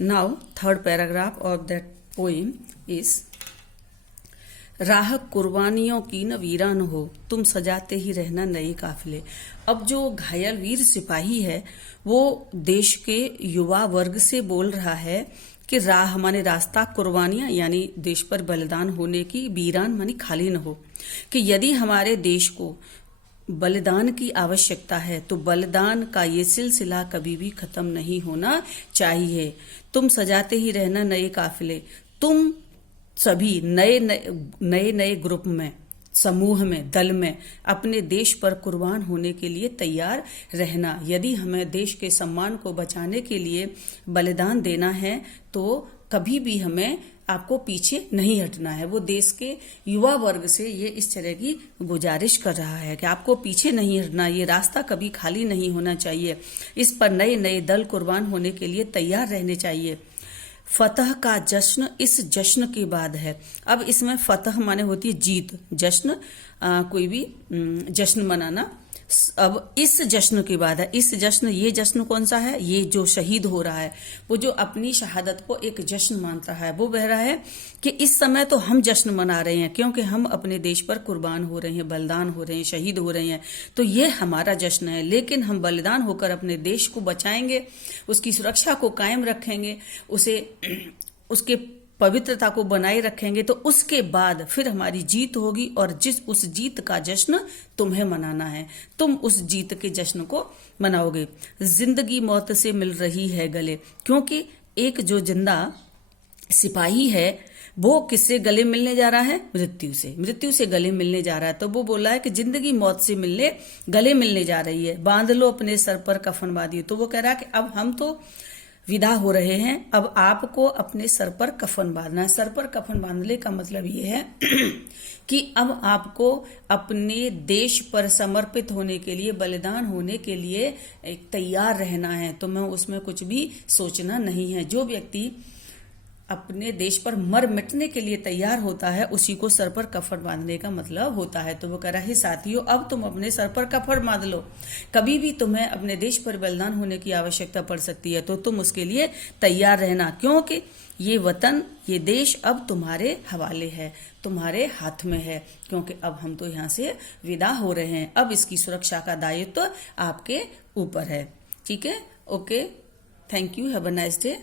Now, third paragraph of that poem is राह कुर्बानियों की न वीरान हो, तुम सजाते ही रहना नए काफिले। अब जो घायल वीर सिपाही है वो देश के युवा वर्ग से बोल रहा है कि राह माने रास्ता, कुर्बानियां यानी देश पर बलिदान होने की, वीरान मानी खाली न हो। कि यदि हमारे देश को बलिदान की आवश्यकता है तो बलिदान का ये सिलसिला कभी भी खत्म नहीं होना चाहिए। तुम सजाते ही रहना नए काफिले। तुम सभी नए नए ग्रुप में, समूह में, दल में अपने देश पर कुर्बान होने के लिए तैयार रहना। यदि हमें देश के सम्मान को बचाने के लिए बलिदान देना है तो कभी भी हमें आपको पीछे नहीं हटना है। वो देश के युवा वर्ग से ये इस तरह की गुजारिश कर रहा है कि आपको पीछे नहीं हटना, ये रास्ता कभी खाली नहीं होना चाहिए। इस पर नए नए दल कुर्बान होने के लिए तैयार रहने चाहिए। फतह का जश्न इस जश्न के बाद है। अब इसमें फतह माने होती है जीत, जश्न कोई भी जश्न मनाना। अब इस जश्न के बाद है, इस जश्न, ये जश्न कौन सा है? ये जो शहीद हो रहा है, वो जो अपनी शहादत को एक जश्न मानता है, वो कह रहा है कि इस समय तो हम जश्न मना रहे हैं क्योंकि हम अपने देश पर कुर्बान हो रहे हैं, बलिदान हो रहे हैं, शहीद हो रहे हैं, तो ये हमारा जश्न है। लेकिन हम बलिदान होकर अपने देश को बचाएंगे, उसकी सुरक्षा को कायम रखेंगे, उसके पवित्रता को बनाए रखेंगे, तो उसके बाद फिर हमारी जीत होगी। और उस जीत का जश्न तुम्हें मनाना है, तुम उस जीत के जश्न को मनाओगे। जिंदगी मौत से मिल रही है गले, क्योंकि एक जो जिंदा सिपाही है वो किससे गले मिलने जा रहा है? मृत्यु से गले मिलने जा रहा है। तो वो बोला है कि जिंदगी मौत से गले मिलने जा रही है, बांध लो अपने सर पर कफन बांधिए। तो वो कह रहा है कि अब हम तो विदा हो रहे हैं, अब आपको अपने सर पर कफन बांधना है। सर पर कफन बांधने का मतलब ये है कि अब आपको अपने देश पर समर्पित होने के लिए, बलिदान होने के लिए एक तैयार रहना है। तो मैं उसमें कुछ भी सोचना नहीं है। जो व्यक्ति अपने देश पर मर मिटने के लिए तैयार होता है उसी को सर पर कफन बांधने का मतलब होता है। तो वो कह रहा है साथियों, अब तुम अपने सर पर कफन बांध लो। कभी भी तुम्हें अपने देश पर बलिदान होने की आवश्यकता पड़ सकती है, तो तुम उसके लिए तैयार रहना, क्योंकि ये वतन, ये देश अब तुम्हारे हवाले है, तुम्हारे हाथ में है। क्योंकि अब हम तो यहाँ से विदा हो रहे हैं, अब इसकी सुरक्षा का दायित्व आपके ऊपर है। ठीक है, okay, thank you, have a nice day.